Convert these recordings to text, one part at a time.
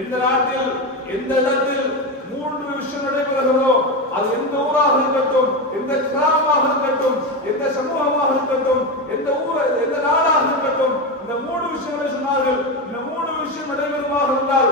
எந்த நாட்டில் எந்த இடத்தில் மூன்று விஷயம் நடைபெறுகிறதோ அது எந்த ஊராக இருக்கட்டும் எந்த கிராமமாக இருக்கட்டும் எந்த சமூகமாக இருக்கட்டும் எந்த ஊர் எந்த நாடாக இருக்கட்டும் இந்த மூணு விஷயங்களை சொன்னார்கள். இந்த மூணு விஷயம் நடைபெறுமாக இருந்தால்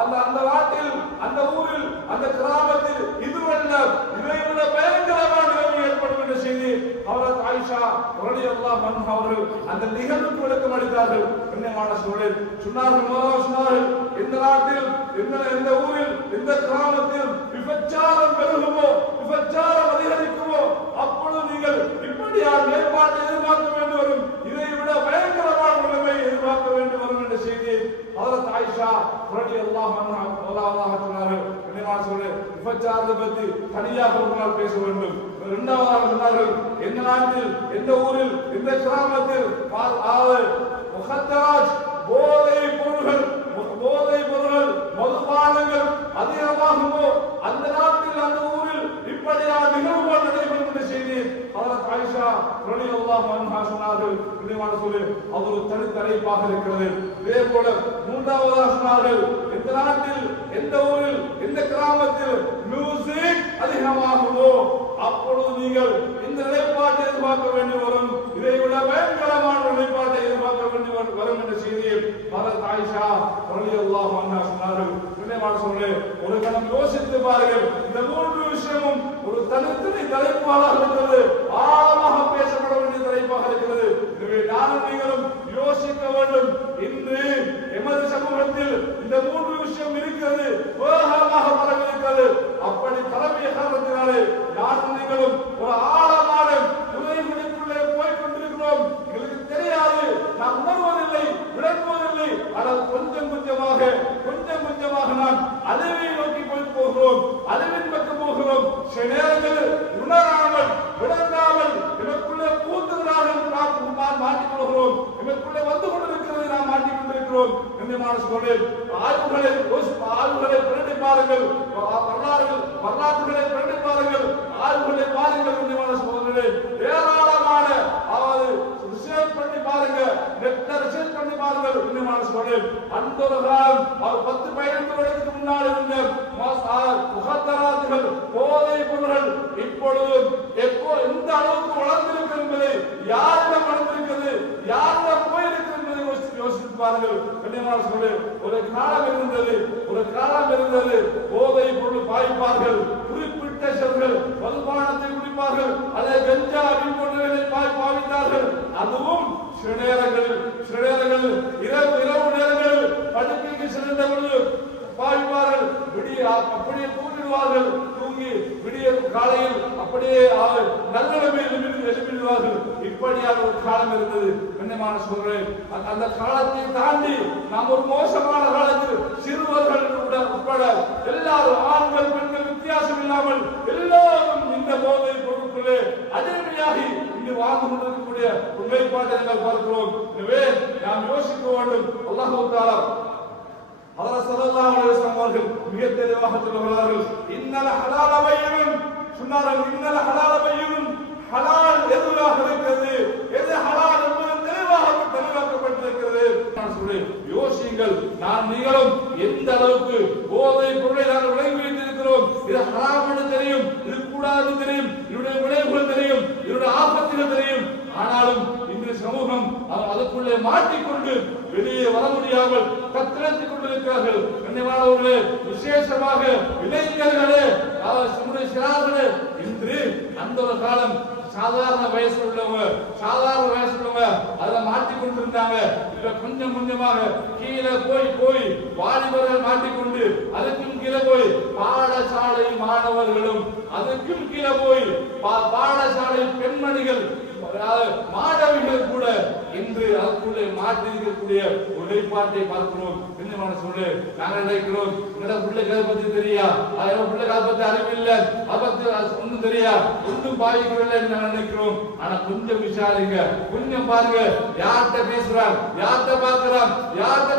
அந்த அந்த நாட்டில் அந்த ஊரில் அந்த கிராமத்தில் இதுவல்ல இதைவிட பயங்கரமான நிலைமை ஏற்படும் என்ற செய்தி அவரது ஆயிஷா அல்லாஹ் மன்ஹா அவர்கள் அந்த நிகழ்வுக்கு விளக்கம் அளித்தார்கள். கண்ணியமான சூழல் சொன்னார்கள் சொன்னார்கள் எந்த நாட்டில் எந்த எந்த ஊரில் எந்த கிராமத்தில் விபச்சாரம் பெருகுமோ விபச்சாரம் அதிகரிக்குமோ அப்பொழுது நீங்கள் இப்படியார் மேம்பாட்டை எதிர்பார்க்க வேண்டும் வரும் இதை விட பயங்கரமான நிலைமை எதிர்பார்க்க வேண்டும் வரும் என்ற செய்தி ஹஜரத் ஆயிஷா ரலி அல்லாஹ் முதலாவதாக சொன்னார்கள். விபச்சாரத்தை பற்றி தனியாக ஒரு நாள் பேச வேண்டும். இரண்டாவதாக சொன்னார்கள் எந்த நாட்டில் எந்த ஊரில் எந்த கிராமத்தில் முகத்தராஜ் போதை பொருள்கள் மு- போதை பொருள்கள் மதுபானங்கள் அதிகமாகுமோ அந்த நாட்டில் அந்த ஊரில் இப்படியான நிகழ்வுகள் நடைபெறும் என்ற செய்தி அதற்கு ஆயிஷா ரலியல்லாஹு அன்ஹா சொல்லு அது ஒரு தனி தலைப்பாக இருக்கிறது. இதே போல மூன்றாவதாக சொன்னார்கள் எந்த நாட்டில் எந்த ஊரில் எந்த கிராமத்தில் மியூசிக் அதிகமாகுமோ அப்பொழுது நீங்கள் இந்த நிலைப்பாட்டை எதிர்பார்க்க வேண்டி வரும். இதை விட பயங்கரமான நிலைப்பாட்டை எதிர்பார்க்க வேண்டி வரும் வரும் என்ற செய்தியில் பரத் ஆயிஷா ரலியல்லாஹு அன்ஹா சொன்னார்கள். புண்ணியமான சொல்லு ஒரு கணம் யோசித்து பாருங்கள். இந்த மூன்று விஷயமும் ஒரு தனித்தனி தலைப்பாக இருக்கிறது. ஆழமாக எனவே யோசிக்க வேண்டும். இன்று எமது சமூகத்தில் இந்த மூன்று விஷயம் இருக்கிறது. வேகமாக பரவி இருக்கிறது அப்படி பரவிய காரணத்தினாலே நானும் நீங்களும் ஒரு ஆழமான கொண்டிருக்கிறோம் கண்ணியமான ஆய்வுகளை ஆய்வுகளை பாருங்கள். வரலாறுகள் வரலாற்றுகளை பிரண்டி பாருங்கள். ஆய்வுகளை பாருங்கள் ஏராளமான அதாவது ரிசர்ச் பண்ணி பாருங்க ரிசர்ச் பண்ணி பாருங்கள் கண்ணியமான சோழர் அந்த காலம் அவர் பத்து பதினைந்து வருடத்துக்கு முன்னால் இருந்த முகத்தராத்துகள் போதை பொருள்கள் இப்பொழுது எப்போ எந்த வளர்ந்திருக்கு என்பதை யாரிடம் வளர்ந்திருக்கிறது யாரிடம் போயிருக்கு என்பதை யோசித்து யோசித்து பாருங்கள் கண்ணியமான சொல்லு ஒரு காலம் இருந்தது ஒரு காலம் இருந்தது. போதை பொருள் பாய்ப்பார்கள் குறிப்பிட்ட சிலர்கள் மதுபானத்தை குடிப்பார்கள் அதை கஞ்சா அபின் பாய் பாவித்தார்கள். அதுவும் சில நேரங்கள் சில நேரங்கள் இரவு இரவு நேரங்கள் படுக்கைக்கு செல்கின்ற பொழுது பாய்ப்பார்கள். விடிய அப்படியே தூங்கிடுவார்கள். தூங்கி விடிய காலையில் அப்படியே அவர் நல்லிடமையில் எழுப்பி எழுப்பிடுவார்கள் இப்படியான ஒரு காலம் இருந்தது. கண்ணியமான சொல்றேன் அந்த- காலத்தை தாண்டி நாம் ஒரு மோசமான காலத்தில் சிறுவர்கள் உட்பட எல்லாரும் ஆண்கள் பெண்கள் வித்தியாசம் இல்லாமல் எல்லாரும் இந்த போதை பொருட்களே அடிமையாகி இங்கு வாழ்ந்து கொண்டிருக்கக்கூடிய உண்மைப்பாட்டை நாங்கள் பார்க்கிறோம். எனவே நாம் யோசிக்க வேண்டும். அல்லாஹு தாலா அதனால் ஸல்லல்லாஹு அலைஹி வஸல்லம் அவர்கள் மிக தெளிவாக சொல்கிறார்கள் இன்னல் ஹலால பையனும் சொன்னார்கள். இன்னல் ஹலால பையனும் ஹலால் எதுவாக இருக்கிறது? எது ஹலால் என்பது தெளிவாக தெளிவாக்கப்பட்டிருக்கிறது. நான் சொல்றேன் யோசியுங்கள். நான் நீங்களும் எந்த அளவுக்கு போதை பொருளை நாங்கள் விளங்கி வைத்திருக்கிறோம் இது ஹராம் என்று தெரியும் இது கூடாது தெரியும் இதனுடைய விளைவுகள் தெரியும் இதனுடைய ஆபத்துகள் தெரியும். ஆனாலும் இன்று சமூகம் அது- அதற்குள்ளே மாட்டிக்கொண்டு வெளியே வர முடியாமல் தத்தளித்துக் கொண்டிருக்கிறார்கள். கண்ணியமானவர்களே விசேஷமாக இளைஞர்களே அவர் சிறார்களே இன்று அந்த ஒரு காலம் சாதாரண வயசு உள்ளவங்க சாதாரண வயசு உள்ளவங்க அதுல கொண்டு கொண்டிருந்தாங்க இப்ப கொஞ்சம் கொஞ்சமாக கீழே போய் போய் வாலிபர்கள் மாட்டிக்கொண்டு அதுக்கும் கீழே போய் பாடசாலை மாணவர்களும் அதுக்கும் கீழே போய் பா- பாடசாலை பெண்மணிகள் அதாவது மாணவிகள் கூட இன்று அதற்குள்ளே மாற்றிருக்கக்கூடிய ஒரு வெளிப்பாட்டை பார்க்கிறோம். என்ன மனசோடு நாங்கள் நினைக்கிறோம்? என்னடா பிள்ளை கதை பத்தி தெரியா? அதனால பிள்ளை கதை பத்தி அறிவில்லை அதை பத்தி ஒன்றும் தெரியா? ஒன்றும் பாதிக்கவில்லை என்று நாங்கள் நினைக்கிறோம். ஆனா கொஞ்சம் விசாரிங்க. கொஞ்சம் பாருங்க. யார்கிட்ட பேசுறான் யார்கிட்ட பார்க்கிறார்? யார்கிட்ட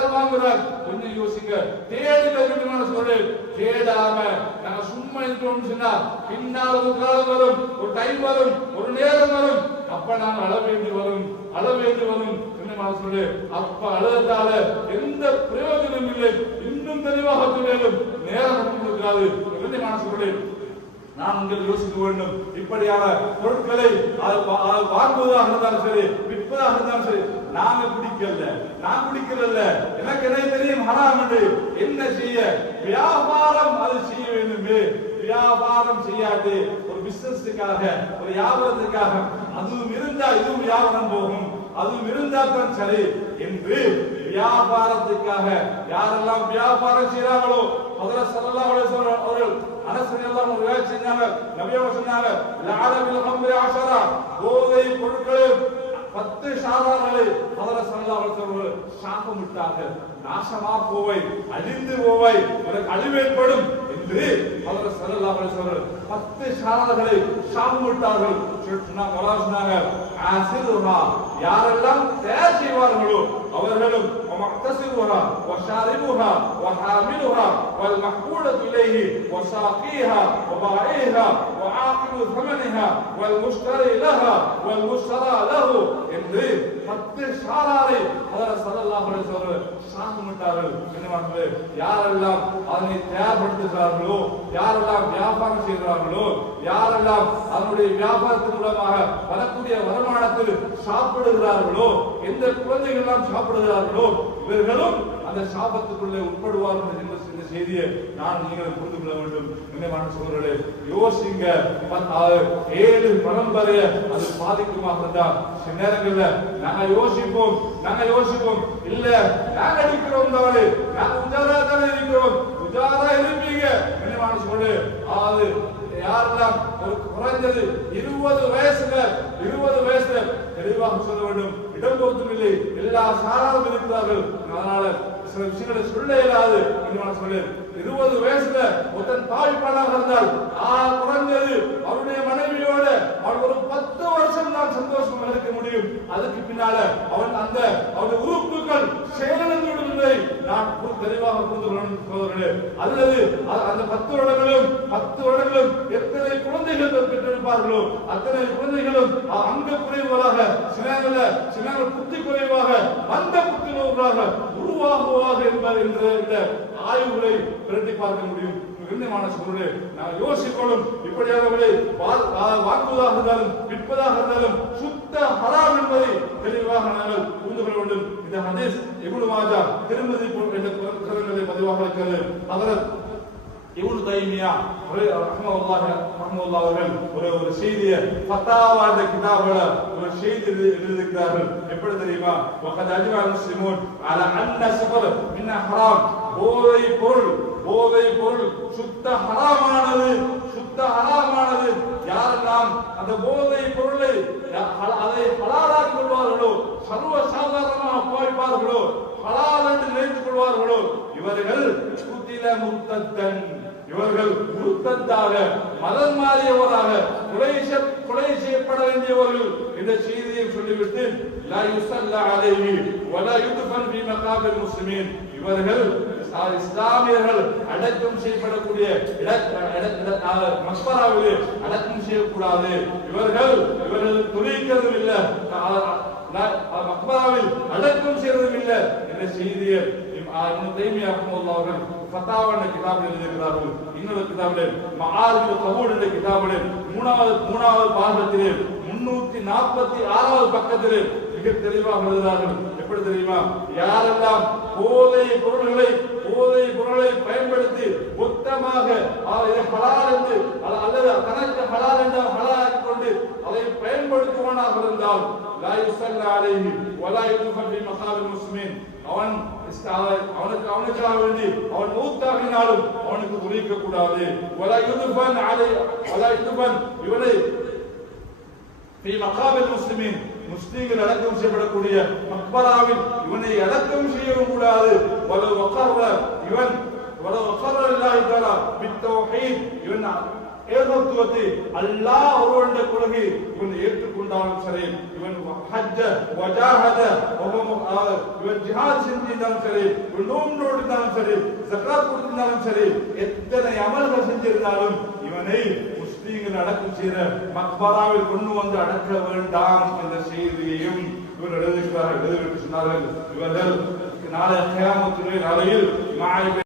எதெல்லாம் வாங்குறார். கொஞ்சம் யோசிங்க. தேடுங்க கண்டிப்பான சொல்லு தேடாம நாங்க சும்மா இருக்கோம்னு சொன்னா பின்னால் ஒரு காலம் வரும் ஒரு டைம் வரும் ஒரு நேரம் வரும். அப்ப நாங்க அள வேண்டி வரும் அள வேண்டி வரும். கண்டிப்பான சொல்லு அப்ப அழுதால எந்த பிரயோஜனம் இல்லை. இன்னும் தெளிவாக பொருளிலும் நேரம் கொடுக்காது கண்ணியமான சொல்றேன் நான் உங்கள் யோசிக்க வேண்டும். இப்படியான பொருட்களை வாங்குவதாக இருந்தாலும் சரி விற்பதாக அதுதான் சரி நாங்க குடிக்கல நான் குடிக்கல எனக்கு என்ன தெரியும் ஹராம் என்ன செய்ய? வியாபாரம் அது செய்ய வேண்டுமே. வியாபாரம் செய்யாது. ஒரு பிசினஸுக்காக ஒரு வியாபாரத்துக்காக அதுவும் இருந்தா இதுவும் வியாபாரம் போகும். அதுவும் இருந்தா தான் சரி என்று வியாபாரத்துக்காக யாரெல்லாம் வியாபாரம் செய்யறாங்களோ முதல்ல ஸல்லல்லாஹு அலைஹி வஸல்லம் அவர்கள் அனஸ் ரலியல்லாஹு அன்ஹு ரிவாயத் செஞ்சாங்க நபி அவங்க சொன்னாங்க லஅனபில் ஹம்ரி அஷரா போதை பொருட்களில் பத்து ஷாரார்களை முதல்ல ஸல்லல்லாஹு அலைஹி வஸல்லம் அவர்கள் சாபமிட்டார்கள் நாசமா போவை அழிந்து போவை உனக்கு அழிவு ஏற்படும் என்று முதல்ல ஸல்லல்லாஹு அலைஹி வஸல்லம் பத்து ஷாரார்களை சாபமிட்டார்கள் சொன்னாங்க அல்லாஹ் சொன்னாங்க ஆசிருஹா யாரெல்லாம் தயார் செய்வார்களோ அவர்களும் ومعتصرها وشاربها وحاملها والمحمولة إليه وساقيها وبائعها وعاقل ثمنها والمشتري لها والمشترى له என்று பத்து ஷாராரை அதர் ஸல்லல்லாஹு அலைஹி வஸல்லம் சாபமிட்டார்கள் கண்ணியமானவர்களே யாரெல்லாம் அதனை தயார்படுத்துகிறார்களோ யாரெல்லாம் வியாபாரம் செய்கிறார்களோ யாரெல்லாம் அதனுடைய வியாபாரத்தின் மூலமாக வரக்கூடிய வருமானத்தில் சாப்பிடுகிறார்களோ எந்த குழந்தைகள் எல்லாம் சாப்பிடுகிறார்களோ இவர்களும் அந்த சாபத்துக்குள்ளே உட்படுவார்கள் என்று இந்த செய்தியை நான் நீங்கள் புரிந்து கொள்ள வேண்டும். கண்ணியமான சோழர்களே யோசிங்க. பத்- ஏழு பரம்பரைய அது பாதிக்குமாக இருந்தால் சில நேரங்களில் நாங்க யோசிப்போம் நாங்க யோசிப்போம். இல்ல நாங்க இருக்கிறோம் தவறு. நாங்க உஜாரா தானே இருக்கிறோம் உஜாரா இருப்பீங்க யாரெல்லாம் ஒரு குறைந்தது இருபது வயசுல இருபது வயசுல தெளிவாக சொல்ல வேண்டும். இடம் பொருத்தம் இல்லை எல்லா சாராலும் இருக்கிறார்கள் அதனால சில விஷயங்களை சொல்ல இயலாது கண்ணியமான சொல்லு இருபது வயசுல ஒருத்தன் தாய்ப்பாடாக இருந்தால் ஆ குறைஞ்சது அவருடைய மனைவியோட அவன் ஒரு பத்து வருஷம் தான் சந்தோஷம் இருக்க முடியும். அதுக்கு பின்னால அவன் அந்த அவருடைய தெளிவாக புரிந்து கொள்ளணும் அல்லது அந்த பத்து வருடங்களும் பத்து வருடங்களும் எத்தனை குழந்தைகள் பெற்றிருப்பார்களோ அத்தனை குழந்தைகளும் அங்க குறைவாக சிலங்கள சிலங்கள் புத்தி குறைவாக அந்த புத்தி நோக்காக உருவாகுவாக என்பது என்ற இந்த ஆய்வுகளை விரட்டி பார்க்க முடியும். கண்ணியமான சூழலே நான் யோசிக்கணும் இப்படியாகவே வாங்குவதாக இருந்தாலும் விற்பதாக இருந்தாலும் சுத்த ஹராம் என்பதை தெளிவாக நாங்கள் புரிந்து கொள்ள வேண்டும். இந்த ஹதீஸ் இப்னு மாஜா திருமதி போன்ற என்ற கிரந்தங்களை பதிவாக இருக்கிறது அவரது இவனு தைமியா ரஹ்மல்லாஹ் ரஹ்மல்லாஹ் அவர்கள் ஒரு ஒரு செய்தியை ஃபத்தாவா இந்த கிதாபுல ஒரு செய்தி எழுதியிருக்கிறார்கள். எப்படி தெரியுமா? வகத் அஜ்மா முஸ்லிமூன் அல அன்ன சபர் மின்ன ஹராம். போதை பொருள் போதை பொருள் சுத்த ஹராமானது சுத்த ஹராமானது. யாரெல்லாம் அந்த போதை பொருளை அதை ஹலாலாக் கொள்வார்களோ சர்வ சாதாரணமாக போய்ப்பார்களோ ஹலால் என்று நினைத்துக் கொள்வார்களோ இவர்கள் குதில முத்தத்த மதத்தாக மதம் மாறியவராக கொலை கொலை செய்யப்பட வேண்டியவர்கள் என்ற செய்தியை சொல்லிவிட்டு லா யுஸல்லா அலைஹி வலா யுத்ஃபன் ஃபீ மகாபில் முஸ்லிமீன். இவர்கள் இஸ்லாமியர்கள் அடக்கம் செய்யப்படக்கூடிய இட- மக்பராவிலே அடக்கம் செய்யக்கூடாது. இவர்கள் இவர்கள் துணிக்கிறதும் இல்லை. மக்பராவில் அடக்கம் செய்வதும் இல்லை. என்ற செய்தியை அவர்கள் ஃபத்தாவா என்ற கிதாபில் எழுதியிருக்கிறார்கள். இன்னொரு கிதாபில் மஆரிஃபுல் கபூல் என்ற கிதாபில் மூணாவது மூணாவது பாகத்திலே முன்னூத்தி நாற்பத்தி ஆறாவது பக்கத்திலே மிக தெளிவாக எழுதுகிறார்கள். எப்படி தெரியுமா? யாரெல்லாம் போதை பொருள்களை போதை பொருளை பயன்படுத்தி மொத்தமாக இதை ஹலால் என்று அல்லது தனக்கு ஹலால் என்ற ஹலாலாக்கிக் கொண்டு அதை பயன்படுத்துவனாக இருந்தால் லா யுஸல்லா அலைஹி வலா யுத்ஃபன் அவன் அவனுக்கு அவனுக்காக வேண்டி அவன் மூத்தாகினாலும் அவனுக்கு துணிக்க கூடாது வலா இவனை முஸ்லிமின் முஸ்லீம்கள் அடக்கம் செய்யப்படக்கூடிய மக்பராவில் இவனை அடக்கம் செய்யவும் கூடாது. வலு வக்கர்வர் இவன் வலு வக்கர்வர் இல்லாஹி தாலா இவன் ஏகத்துவத்தை அல்லாஹ் ஒருவனுடைய கொள்கை இவன் ஏற்றுக்கொண்டாலும் சரி இவன் ஹஜ்ஜ வஜாஹத இவன் ஜிஹாத் செஞ்சிருந்தாலும் சரி இவன் நோன்பு இருந்தாலும் சரி ஜக்காத் கொடுத்திருந்தாலும் சரி எத்தனை அமல்கள் செஞ்சிருந்தாலும் இவனை முஸ்லீம்கள் அடக்கம் செய்த மக்பராவில் கொண்டு வந்து அடக்க வேண்டாம் என்ற செய்தியையும் இவர் எழுதுகிறார்கள் எழுதிவிட்டு சொன்னார்கள் இவர்கள் நாளை கியாமத்துடைய நாளையில்